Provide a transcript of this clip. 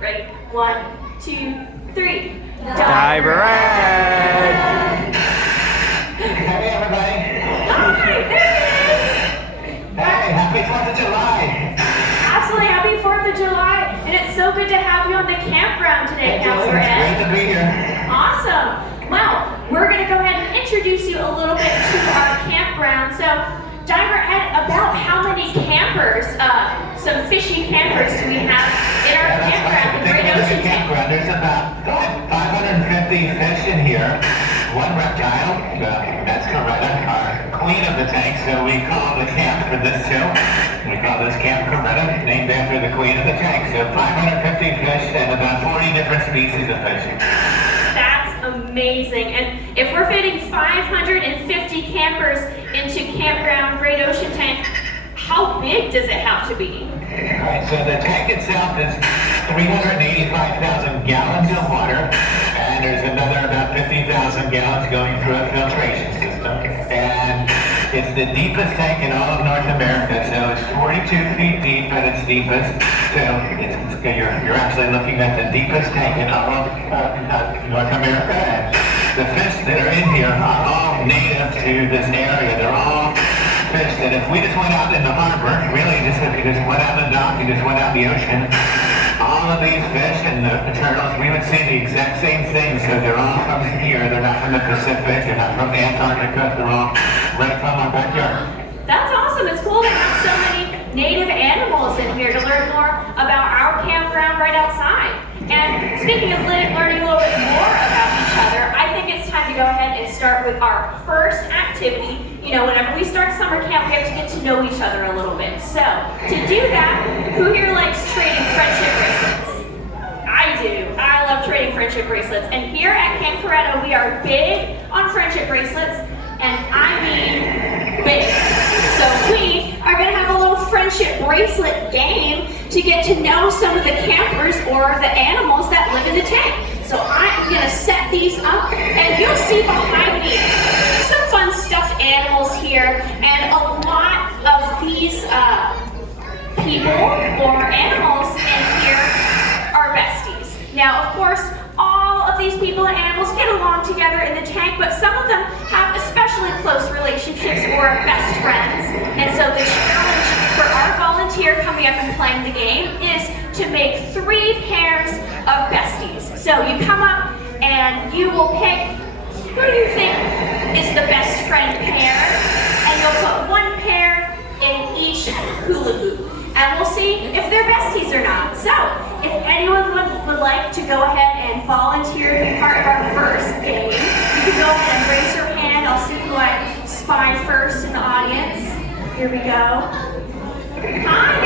Ready? 1, 2, 3. Diver Ed! Hey everybody! Hi, there it is! Hey, happy 4th of July! Absolutely happy 4th of July, and it's so good to have you on the campground today, Counselor It's Ed. great to be here. Awesome. Well, we're going to go ahead and introduce you a little bit to our campground. So, Diver Ed, about how many campers, some fishy campers do we have in our campground, the Great Ocean Tank? There's about 550 fish in here. One reptile, that's Coretta, our queen of the tank, so we call the camp for this too. We call this Camp Coretta, named after the queen of the tank. So 550 fish and about 40 different species of fish. That's amazing. And if we're fitting 550 campers into Campground Great Ocean Tank, how big does it have to be? Alright, so the tank itself is 385,000 gallons of water, and there's another about 50,000 gallons going through a filtration system. And it's the deepest tank in all of North America, so it's 42 feet deep at its deepest. So you're actually looking at the deepest tank in all of North America. And the fish that are in here are all native to this area. They're all fish that if we just went out in the harbor, really just if you just went out in the dock, you just went out in the ocean, all of these fish and the turtles, we would see the exact same thing. So they're all from here. They're not from the Pacific. They're not from Antarctica. They're all right from our backyard. That's awesome. It's cool to have so many native animals in here to learn more about our campground right outside. And speaking of learning a little bit more about each other, I think it's time to go ahead and start with our first activity. You know, whenever we start summer camp, we have to get to know each other a little bit. So, to do that, who here likes trading friendship bracelets? I do. I love trading friendship bracelets. And here at Camp Coretta, we are big on friendship bracelets, and I mean big. So we are going to have a little friendship bracelet game to get to know some of the campers or the animals that live in the tank. So I'm going to set these up, and you'll see behind me some fun stuffed animals here, and a lot of these people or animals in here are besties. Now, of course, all of these people and animals get along together in the tank, but some of them have especially close relationships or are best friends. And so the challenge for our volunteer coming up and playing the game is to make 3 pairs of besties. So you come up and you will pick who do you think is the best friend pair, and you'll put 1 pair in each hula hoop. And we'll see if they're besties or not. So, if anyone would like to go ahead and volunteer to be part of our first game, you can go ahead and raise your hand. I'll see who I spy first in the audience. Here we go. Hi